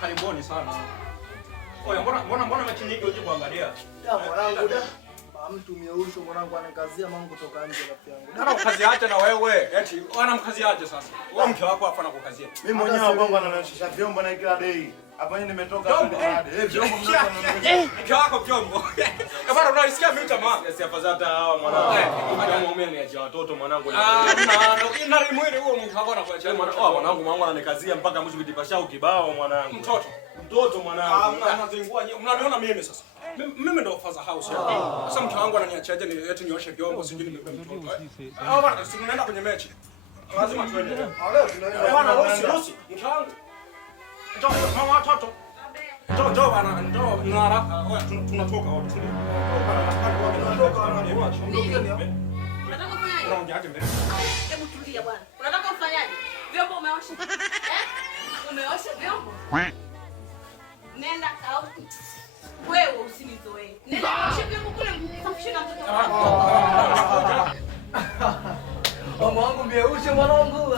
Karibuni sana. Oya, mbona mechi nyingi uje kuangalia? Da mwanangu da. Mtu mieusho mwanangu anakazia mambo kutoka nje rafiki yangu. Ndio ukaziache na wewe. Eti wanamkaziaje sasa? Wewe mke wako afa anakukazia. Mimi mwenyewe kwangu ananishusha vyombo na kila day. Hapa yeye nimetoka hapo baada. Vyombo mke wako vyombo. Kama unasikia mimi tamaa. Si afadhali hata hawa mwanangu. Hata mume niache watoto mwanangu. Na rimwili huo mke wako anakuacha. Mwanangu ananikazia mpaka mwisho kitipashao kibao mwanangu. Mtoto mwanangu. Anazingua nyinyi. Mnaniona mimi sasa. Mimi ndo father house hapa. Sasa mke wangu ananiachaje ni eti nioshe vyombo sijui nimebeba mtoto. Bwana si tunaenda kwenye mechi. Lazima tuende. Leo tunaenda. Bwana Rusi, mke wangu. Njoo mama watoto. Njoo bwana, njoo na haraka. Wewe tunatoka wote. Tunatoka wananiacha. Unataka kufanyaje? Unaongeaje mbele? Hebu tulia bwana. Unataka kufanyaje? Vyombo umeosha? Umeosha vyombo? Nenda au wewe usinizoee. Nenda osha vyombo kule msafishe na mtoto wako. Mama wangu mieusho mwanangu.